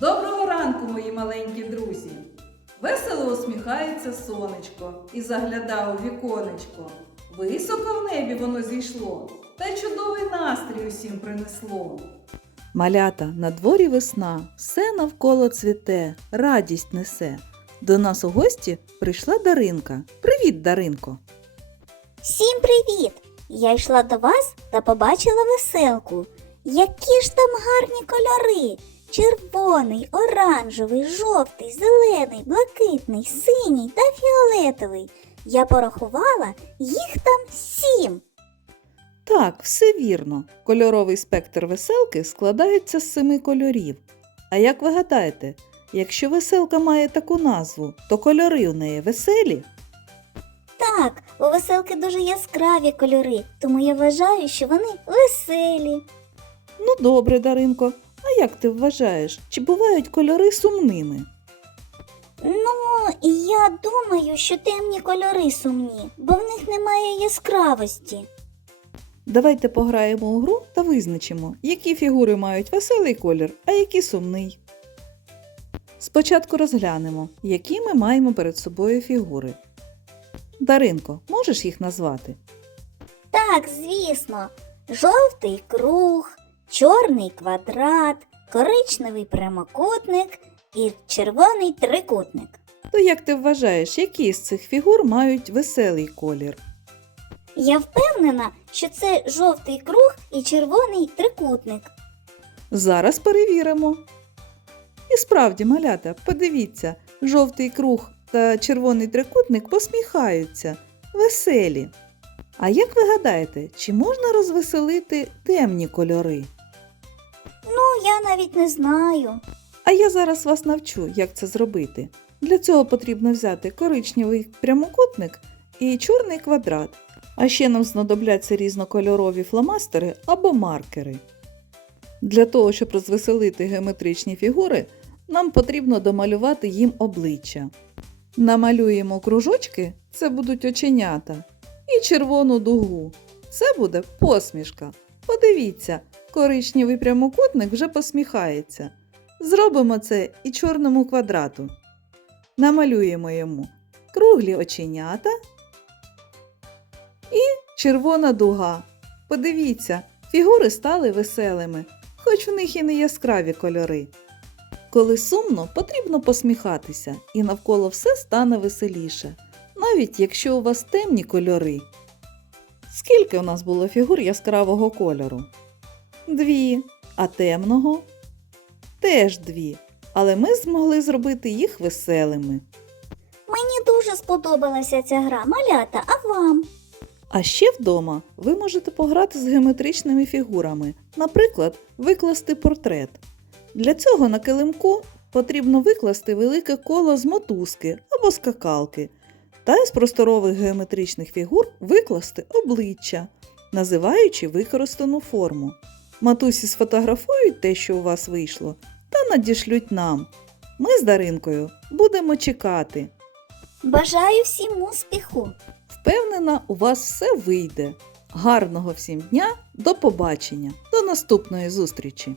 ранку, мої маленькі друзі. Весело усміхається сонечко і заглядає у віконечко. Високо в небі воно зійшло, та чудовий настрій усім принесло. Малята, на дворі весна, все навколо цвіте, радість несе. До нас у гості прийшла Даринка. Привіт, Даринко! Всім привіт! Я йшла до вас та побачила веселку. Які ж там гарні кольори! Червоний, оранжевий, жовтий, зелений, блакитний, синій та фіолетовий. Я порахувала їх там сім. Так, все вірно. Кольоровий спектр веселки складається з семи кольорів. А як ви гадаєте, якщо веселка має таку назву, то кольори у неї веселі? Так, у веселки дуже яскраві кольори, тому я вважаю, що вони веселі. Ну добре, Даринко. Як ти вважаєш, чи бувають кольори сумними? Ну, я думаю, що темні кольори сумні, бо в них немає яскравості. Давайте пограємо у гру та визначимо, які фігури мають веселий колір, а які сумний. Спочатку розглянемо, які ми маємо перед собою фігури. Даринко, можеш їх назвати? Так, звісно, жовтий круг, чорний квадрат, коричневий прямокутник і червоний трикутник. То як ти вважаєш, які з цих фігур мають веселий колір? Я впевнена, що це жовтий круг і червоний трикутник. Зараз перевіримо. І справді, малята, подивіться, жовтий круг та червоний трикутник посміхаються, веселі. А як ви гадаєте, чи можна розвеселити темні кольори? Я навіть не знаю. А я зараз вас навчу, як це зробити. Для цього потрібно взяти коричневий прямокутник і чорний квадрат. А ще нам знадобляться різнокольорові фломастери або маркери. Для того, щоб розвеселити геометричні фігури, нам потрібно домалювати їм обличчя. Намалюємо кружочки, це будуть оченята, і червону дугу. Це буде посмішка. Подивіться, коричневий прямокутник вже посміхається. Зробимо це і чорному квадрату. Намалюємо йому круглі оченята і червона дуга. Подивіться, фігури стали веселими, хоч у них і не яскраві кольори. Коли сумно, потрібно посміхатися, і навколо все стане веселіше, навіть якщо у вас темні кольори. Скільки у нас було фігур яскравого кольору? Дві. А темного? Теж дві. Але ми змогли зробити їх веселими. Мені дуже сподобалася ця гра, малята, а вам? А ще вдома ви можете пограти з геометричними фігурами, наприклад, викласти портрет. Для цього на килимку потрібно викласти велике коло з мотузки або скакалки, та із просторових геометричних фігур викласти обличчя, називаючи використану форму. Матусі сфотографують те, що у вас вийшло, та надішлють нам. Ми з Даринкою будемо чекати. Бажаю всім успіху! Впевнена, у вас все вийде. Гарного всім дня, до побачення, до наступної зустрічі!